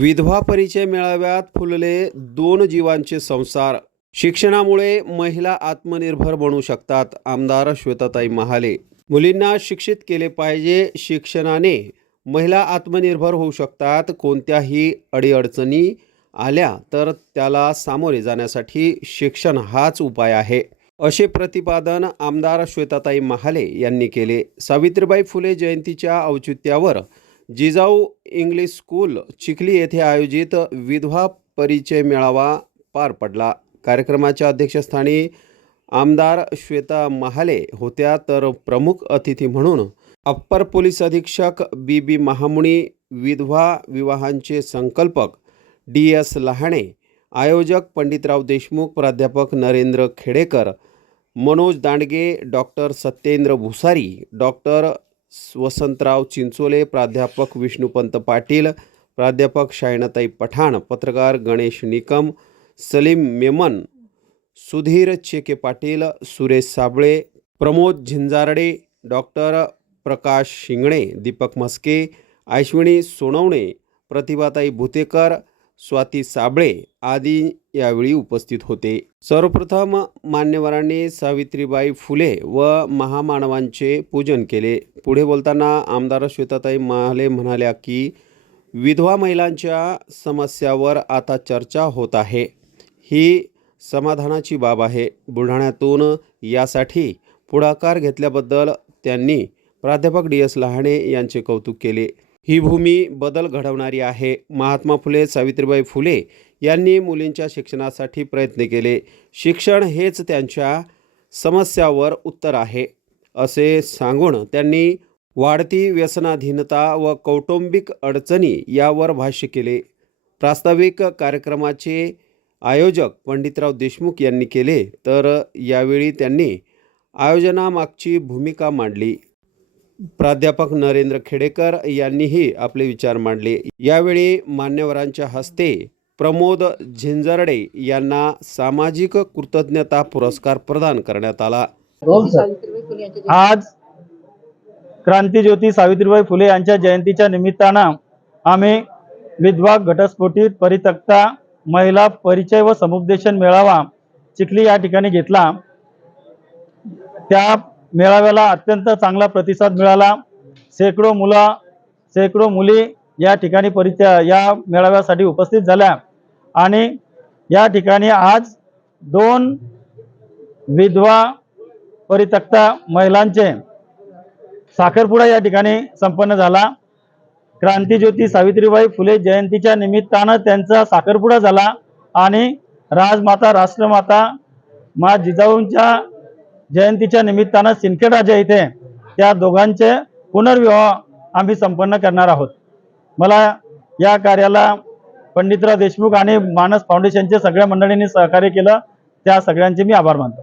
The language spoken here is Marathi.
विधवा परिचय मेळाव्यात फुलले दोन जीवांचे संसार. शिक्षणामुळे महिला आत्मनिर्भर बनू शकतात आमदार श्वेताताई महाले. मुलींना शिक्षित केले पाहिजे शिक्षणाने महिला आत्मनिर्भर होऊ शकतात. कोणत्याही अडीअडचणी आल्या तर त्याला सामोरे जाण्यासाठी शिक्षण हाच उपाय आहे. असे प्रतिपादन आमदार श्वेताताई महाले यांनी केले. सावित्रीबाई फुले जयंतीच्या औचित्यावर जिजाऊ इंग्लिश स्कूल चिखली येथे आयोजित विधवा परिचय मेळावा पार पडला. कार्यक्रमाच्या अध्यक्षस्थानी आमदार श्वेता महाले होत्या तर प्रमुख अतिथी म्हणून अप्पर पोलीस अधीक्षक बी बी महामुनी विधवा विवाहांचे संकल्पक डी एस लहाणे आयोजक पंडितराव देशमुख प्राध्यापक नरेंद्र खेडेकर मनोज दांडगे डॉक्टर सत्येंद्र भुसारी डॉक्टर वसंतराव चिंचोले प्राध्यापक विष्णुपंत पाटील प्राध्यापक शायनाताई पठाण पत्रकार गणेश निकम सलीम मेमन सुधीर चेके पाटील सुरेश साबळे प्रमोद झिंजारडे डॉक्टर प्रकाश शिंगणे दीपक म्हस्के ऐश्विनी सोनवणे प्रतिभाताई भुतेकर स्वाती साबळे आदी यावेळी उपस्थित होते. सर्वप्रथम मान्यवरांनी सावित्रीबाई फुले व महामानवांचे पूजन केले. पुढे बोलताना आमदार श्वेताताई महाले म्हणाल्या की विधवा महिलांच्या समस्यावर आता चर्चा होत आहे. ही समाधानाची बाब आहे. बुलढाण्यातून यासाठी पुढाकार घेतल्याबद्दल त्यांनी प्राध्यापक डी एस लहाणे यांचे कौतुक केले. ही भूमी बदल घडवणारी आहे. महात्मा फुले सावित्रीबाई फुले यांनी मुलींच्या शिक्षणासाठी प्रयत्न केले. शिक्षण हेच त्यांच्या समस्यावर उत्तर आहे असे सांगून त्यांनी वाढती व्यसनाधीनता व कौटुंबिक अडचणी यावर भाष्य केले. प्रास्ताविक कार्यक्रमाचे आयोजक पंडितराव देशमुख यांनी केले तर यावेळी त्यांनी आयोजनामागची भूमिका मांडली. प्राध्यापक नरेंद्र खेडेकर यांनीही आपले विचार मांडले. यावेळी मान्यवरांच्या हस्ते प्रमोद झिंजरडे यांना सामाजिक कृतज्ञता पुरस्कार प्रदान करण्यात आला. आज क्रांतीज्योती सावित्रीबाई फुले यांच्या जयंतीच्या निमित्तानं आम्ही विधवा घटस्फोटित परितक्ता महिला परिचय व समुपदेशन मेळावा चिखली या ठिकाणी घेतला. त्या मेळाव्याला अत्यंत चांगला प्रतिसाद मिळाला. शेकडो मुला शेकडो मुली या ठिकाणी परिचय या मेळाव्यासाठी उपस्थित झाल्या. आणि या ठिकाणी आज दोन विधवा परितक्ता महिलांचे साखरपुडा या ठिकाणी संपन्न झाला. क्रांतीज्योती सावित्रीबाई फुले जयंतीच्या निमित्तानं त्यांचा साखरपुडा झाला आणि राजमाता राष्ट्रमाता मा जिजाऊंच्या जयंतीच्या निमित्तानं सिंदखेडराजा इथे त्या दोघांचे पुनर्विवाह आम्ही संपन्न करणार आहोत. मला या कार्याला पंडितराव देशमुख आणि मानस फाउंडेशनचे सगळ्या मंडळींनी सहकार्य केलं. त्या सगळ्यांचे मी आभार मानतो.